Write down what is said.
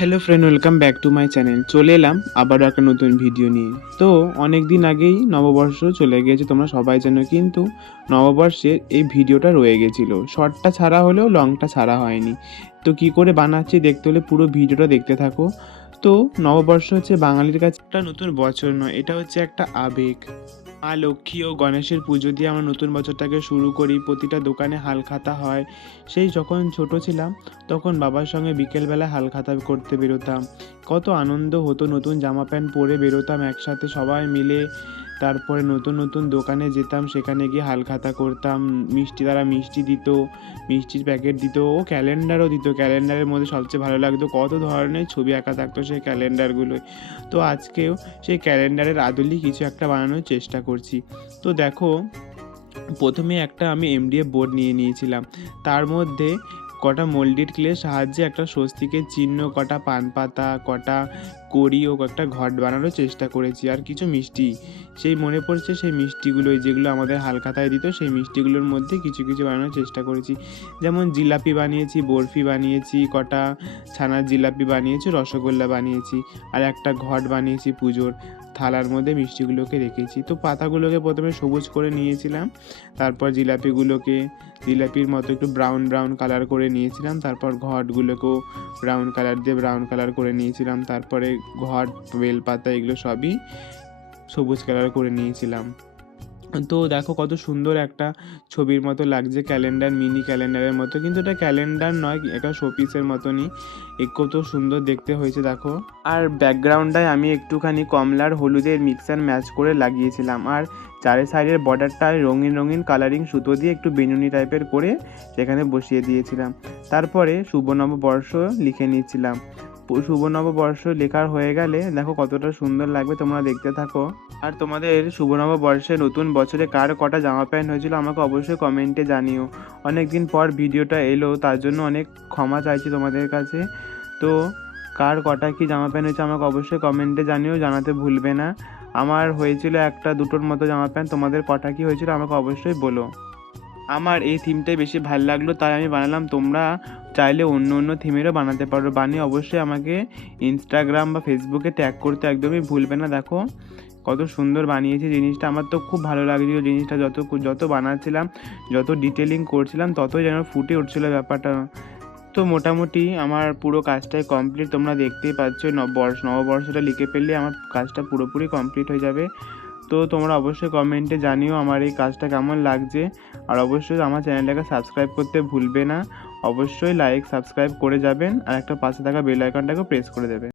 Hello friend, welcome back to my channel. চলে এলাম আবারও একটা নতুন ভিডিও নিয়ে। তো অনেক দিন আগেই নববর্ষ চলে গিয়েছে, তোমরা সবাই জানো, কিন্তু নববর্ষের এই ভিডিওটা রয়ে গেছিল। শর্টটা ছাড়া হলেও লংটা ছাড়া হয়নি। তো কি করে বানাচ্ছি দেখতে হলে পুরো ভিডিওটা দেখতে থাকো। তো নববর্ষ হচ্ছে বাঙালির কাছে একটা নতুন বছর নয়, এটা হচ্ছে একটা আবেগ। মা লক্ষ্মী ও গণেশের পুজো দিয়ে আমরা নতুন বছরটাকে শুরু করি, প্রতিটা দোকানে হাল খাতা হয়। সেই যখন ছোট ছিলাম, তখন বাবার সঙ্গে বিকেলবেলা হালখাতা করতে বেরোতাম। কত আনন্দ হতো নতুন জামা প্যান্ট পরে বেরোতাম একসাথে সবাই মিলে। তারপরে নতুন নতুন দোকানে যেতাম, সেখানে গিয়ে হালখাতা করতাম, মিষ্টি তারা মিষ্টি দিত, মিষ্টির প্যাকেট দিত, ও ক্যালেন্ডারও দিত। ক্যালেন্ডারের মধ্যে সবচেয়ে ভালো লাগতো কত ধরনের ছবি আঁকা থাকতো সেই ক্যালেন্ডারগুলোয়। তো আজকেও সেই ক্যালেন্ডারের আদলি কিছু একটা বানানোর চেষ্টা করছি। তো দেখো, প্রথমে একটা আমি এমডিএফ বোর্ড নিয়ে নিয়েছিলাম। তার মধ্যে কটা মোল্ডেড ক্লের সাহায্যে একটা স্বস্তিকের চিহ্ন, কটা পান পাতা, কটা কড়ি ও একটা ঘট বানানোর চেষ্টা করেছি। আর কিছু মিষ্টি, সেই মনে পড়ছে সেই মিষ্টিগুলোই যেগুলো আমাদের হালখাতায় দিত, সেই মিষ্টিগুলোর মধ্যে কিছু কিছু বানানোর চেষ্টা করেছি। যেমন জিলাপি বানিয়েছি, বরফি বানিয়েছি, কটা ছানার জিলাপি বানিয়েছি, রসগোল্লা বানিয়েছি, আর একটা ঘট বানিয়েছি পুজোর। থালার মধ্যে মিষ্টিগুলোকে রেখেছি। তো পাতাগুলোকে প্রথমে সবুজ করে নিয়েছিলাম। তারপর জিলাপিগুলোকে, জিলাপির মতো একটু ব্রাউন ব্রাউন কালার করে নিয়েছিলাম। তারপর ঘটগুলোকেও ব্রাউন কালার দিয়ে ব্রাউন কালার করে নিয়েছিলাম। তারপরে ঘট, বেলপাতা এগুলো সবই সবুজ কালার করে নিয়েছিলাম। তো দেখো কত সুন্দর একটা ছবির মতো লাগছে, ক্যালেন্ডার, মিনি ক্যালেন্ডারের মতো। কিন্তু এটা ক্যালেন্ডার নয়, এটা শোপিসের মতনই। কত সুন্দর দেখতে হয়েছে, দেখো। আর ব্যাকগ্রাউন্ডটায় আমি একটুখানি কমলার, হলুদের মিক্সার ম্যাচ করে লাগিয়েছিলাম। আর চারি সাইডের বর্ডারটায় রঙিন রঙিন কালারিং সুতো দিয়ে একটু বেনুনি টাইপের করে সেখানে বসিয়ে দিয়েছিলাম। তারপরে শুভ নববর্ষ লিখে নিয়েছিলাম। পু- শুভ নববর্ষ লেখার হয়ে গেলে দেখো কতটা সুন্দর লাগবে, তোমরা দেখতে থাকো। আর তোমাদের শুভ নববর্ষে নতুন বছরে কার কটা জামা প্যান্ট হয়েছিল আমাকে অবশ্যই কমেন্টে জানিও। অনেক দিন পর ভিডিওটা এলো, তার জন্য অনেক ক্ষমা চাইছি তোমাদের কাছে। তো কার কটা কি জামা প্যান্ট হয়েছে আমাকে অবশ্যই কমেন্টে জানিও, জানাতে ভুলবে না। আমার হয়েছিল একটা দুটোর মতো জামা প্যান্ট, তোমাদের কটা কি হয়েছিল আমাকে অবশ্যই বলো। আমার এই থিমটাই বেশি ভালো লাগল, তাই আমি বানালাম, তোমরা চাইলে অন্য অন্য থিমেরও বানাতে পারো। বানিয়ে অবশ্যই আমাকে ইনস্টাগ্রাম বা ফেসবুকে ট্যাগ করতে একদমই ভুলবে না। দেখো, কত সুন্দর বানিয়েছি জিনিসটা। আমার তো খুব ভালো লাগছিল জিনিসটা। যত যত বানাচ্ছিলাম, যত ডিটেলিং করছিলাম, ততই যেন ফুটে উঠছিল ব্যাপারটা। তো মোটামুটি আমার পুরো কাজটাই কমপ্লিট তোমরা দেখতেই পাচ্ছ নববর্ষ নববর্ষটা লিখে ফেললে আমার কাজটা পুরোপুরি কমপ্লিট হয়ে যাবে। তো তোমরা অবশ্যই কমেন্টে জানিও আমার এই কাজটা কেমন লাগছে। আর অবশ্যই আমার চ্যানেলটাকে সাবস্ক্রাইব করতে ভুলবে না। অবশ্যই লাইক সাবস্ক্রাইব করে যাবেন আর একটা পাশে থাকা বেল আইকনটাকে প্রেস করে দেবে